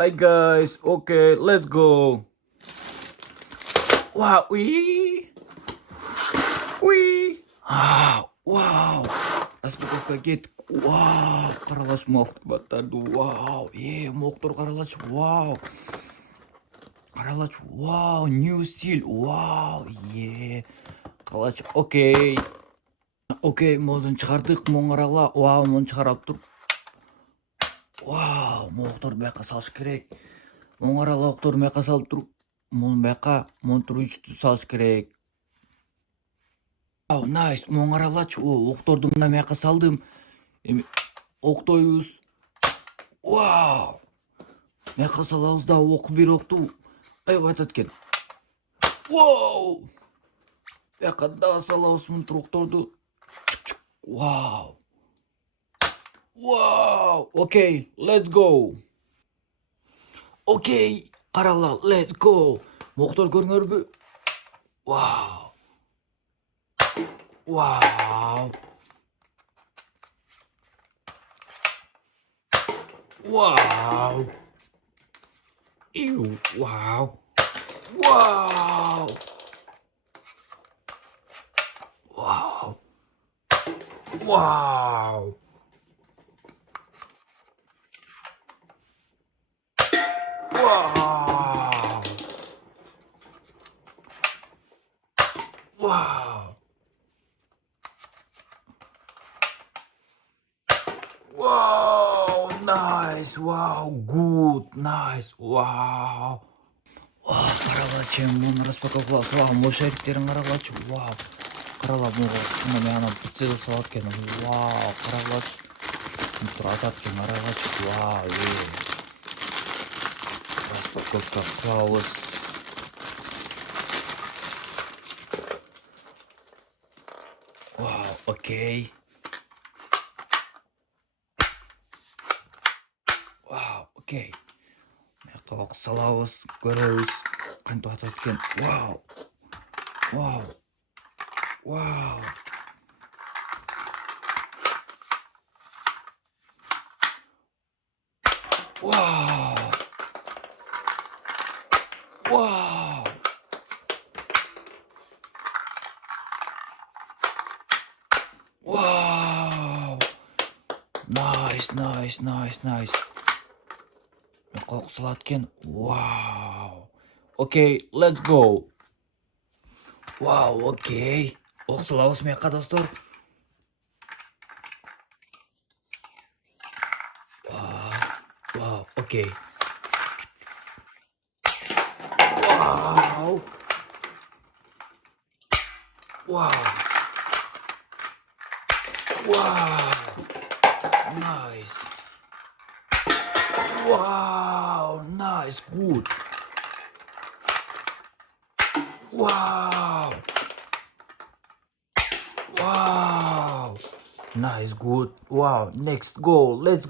Hi guys, okay, let's go. Wow, wee. Wow. Аспеков какие-то. Вау, қаралаш моқ батады. Вау, моқтор қаралаш. Вау. Қаралаш. Вау, new стиль. Вау, қаралаш. Окей. Окей, модын шығардық. Моң қарала. Вау, моң шығарап тұр. Вау, моқтор бәқа салыш керек. Моң қарала оқтор бәқа салып тұр. Моң бәқа, моң тұр үшті салыш керек. Вау, найс, моң қаралач. Оқторды мұна бәқа салдым. Оқтойыз. Вау. Бәқа салауыз да оқы бір оқту. Ай, байтат кен. Вау. Бәқа да салауыз мұн тұр оқторды. Вау. Вау. Окей, let's go. Окей, қарала, let's go. Моқтор көріңер бі? Вау. Вау. Wow. Ew, wow. Wow. Wow. Wow. Wow. Wow. Wow, nice. Wow, good, nice. Wow. Вау, қаралачы, мұны распаковал. Вау, мошеріктерін қаралачы. Вау. Қарала, мұға құны мен анам пиццеда салат кені. Вау, қаралачы. Тұратат кен қаралачы. Вау, распаковка клауыз. Вау, окей. Вау, окей. Меқалық салауыз, көреуіз. Қанты атат кен. Вау. Вау. Вау. Вау. Вау. Вау. Nice, nice, nice, nice. Меқалық салат кен. Вау. Окей, let's go. Вау, окей. Оқ салауыз меқа, достар. Вау, окей. Вау. Вау. Вау. Nice. Wow, nice, good. Wow. Wow. Nice, good. Wow, next go. Let's go.